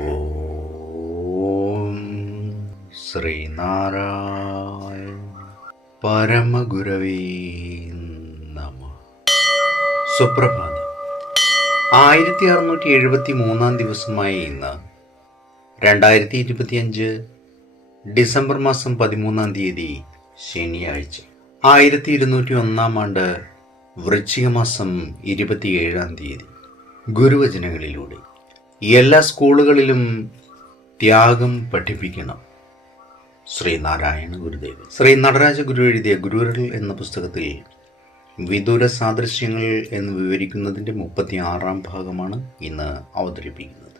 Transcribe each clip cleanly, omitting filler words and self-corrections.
ഓം ശ്രീനാരായണ പരമഗുരവേ നമഃ. സുപ്രഭാതം. 1673 ദിവസമായ ഇന്ന് 2025 ഡിസംബർ മാസം 13 ശനിയാഴ്ച. 1201 ആണ്ട് വൃശ്ചിക മാസം 27 ഗുരുവചനങ്ങളിലൂടെ എല്ലാ സ്കൂളുകളിലും ത്യാഗം പഠിപ്പിക്കണം. ശ്രീനാരായണ ഗുരുദേവൻ. ശ്രീ നടരാജ ഗുരു എഴുതിയ ഗുരുവരൽ എന്ന പുസ്തകത്തിൽ വിദൂര സാദൃശ്യങ്ങൾ എന്ന് വിവരിക്കുന്നതിൻ്റെ 36 ഭാഗമാണ് ഇന്ന് അവതരിപ്പിക്കുന്നത്.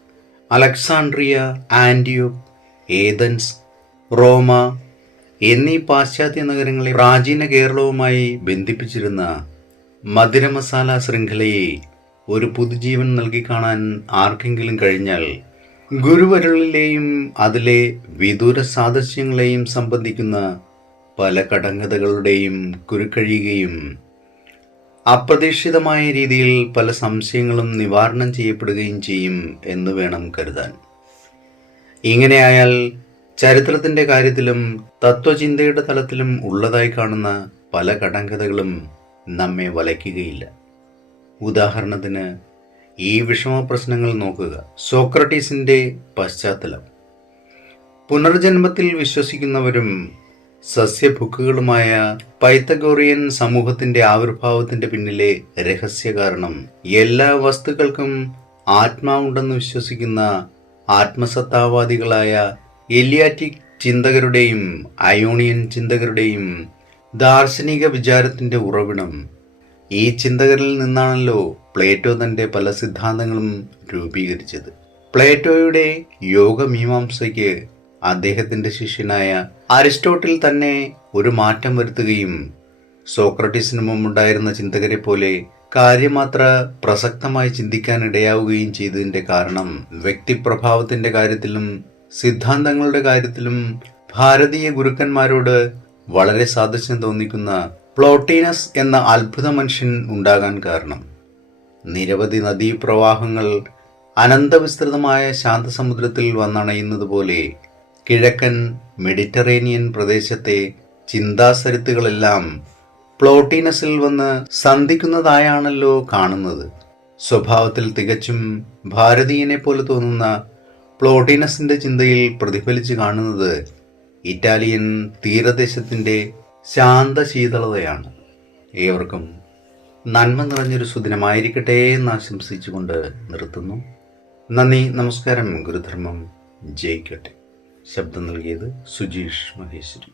അലക്സാണ്ട്രിയ, ആന്റിയോക്ക്, ഏഥൻസ്, റോമ എന്നീ പാശ്ചാത്യ നഗരങ്ങളെ പ്രാചീന കേരളവുമായി ബന്ധിപ്പിച്ചിരുന്ന മധുരമസാല ശൃംഖലയെ ഒരു പുതുജീവൻ നൽകി കാണാൻ ആർക്കെങ്കിലും കഴിഞ്ഞാൽ ഗുരുവരളിലെയും അതിലെ വിദൂര സാദൃശ്യങ്ങളെയും സംബന്ധിക്കുന്ന പല കടങ്കഥകളുടെയും കുരുക്കഴിയുകയും അപ്രതീക്ഷിതമായ രീതിയിൽ പല സംശയങ്ങളും നിവാരണം ചെയ്യപ്പെടുകയും ചെയ്യും എന്ന് വേണം കരുതാൻ. ഇങ്ങനെയായാൽ ചരിത്രത്തിൻ്റെ കാര്യത്തിലും തത്വചിന്തയുടെ തലത്തിലും ഉള്ളതായി കാണുന്ന പല കടങ്കഥകളും നമ്മെ വലയ്ക്കുകയില്ല. ഉദാഹരണത്തിന് ഈ വിഷമ പ്രശ്നങ്ങൾ നോക്കുക. സോക്രട്ടീസിൻ്റെ പശ്ചാത്തലം. പുനർജന്മത്തിൽ വിശ്വസിക്കുന്നവരും സസ്യഭുക്കുകളുമായ പൈത്തഗോറിയൻ സമൂഹത്തിൻ്റെ ആവിർഭാവത്തിൻ്റെ പിന്നിലെ രഹസ്യകാരണം എല്ലാ വസ്തുക്കൾക്കും ആത്മാവുണ്ടെന്ന് വിശ്വസിക്കുന്ന ആത്മസത്താവാദികളായ എലിയാറ്റിക് ചിന്തകരുടെയും അയോണിയൻ ചിന്തകരുടെയും ദാർശനിക വിചാരത്തിൻ്റെ ഉറവിടം. ഈ ചിന്തകരിൽ നിന്നാണല്ലോ പ്ലേറ്റോ തൻ്റെ പല സിദ്ധാന്തങ്ങളും രൂപീകരിച്ചത്. പ്ലേറ്റോയുടെ യോഗമീമാംസയ്ക്ക് അദ്ദേഹത്തിൻ്റെ ശിഷ്യനായ അരിസ്റ്റോട്ടിൽ തന്നെ ഒരു മാറ്റം വരുത്തുകയും സോക്രട്ടീസിന് മുമ്പുണ്ടായിരുന്ന ചിന്തകരെ പോലെ കാര്യമാത്ര പ്രസക്തമായി ചിന്തിക്കാനിടയാവുകയും ചെയ്തതിൻ്റെ കാരണം വ്യക്തിപ്രഭാവത്തിൻ്റെ കാര്യത്തിലും സിദ്ധാന്തങ്ങളുടെ കാര്യത്തിലും ഭാരതീയ ഗുരുക്കന്മാരോട് വളരെ സാദൃശ്യം തോന്നിക്കുന്ന പ്ലോട്ടീനസ് എന്ന അത്ഭുത മനുഷ്യൻ ഉണ്ടാകാൻ കാരണം. നിരവധി നദീപ്രവാഹങ്ങൾ അനന്തവിസ്തൃതമായ ശാന്തസമുദ്രത്തിൽ വന്നണയുന്നത് പോലെ കിഴക്കൻ മെഡിറ്ററേനിയൻ പ്രദേശത്തെ ചിന്താസരിത്തുകളെല്ലാം പ്ലോട്ടീനസിൽ വന്ന് സന്ധിക്കുന്നതായാണല്ലോ കാണുന്നത്. സ്വഭാവത്തിൽ തികച്ചും ഭാരതീയനെ പോലെ തോന്നുന്ന പ്ലോട്ടീനസിന്റെ ചിന്തയിൽ പ്രതിഫലിച്ച് കാണുന്നത് ഇറ്റാലിയൻ തീരദേശത്തിൻ്റെ ശാന്തശീതളതയാണ്. ഏവർക്കും നന്മ നിറഞ്ഞൊരു സുദിനമായിരിക്കട്ടെ എന്ന് ആശംസിച്ചുകൊണ്ട് നിർത്തുന്നു. നന്ദി, നമസ്കാരം. ഗുരുധർമ്മം ജയിക്കട്ടെ. ശബ്ദം നൽകിയത് സുജീഷ് മഹേശ്വരി.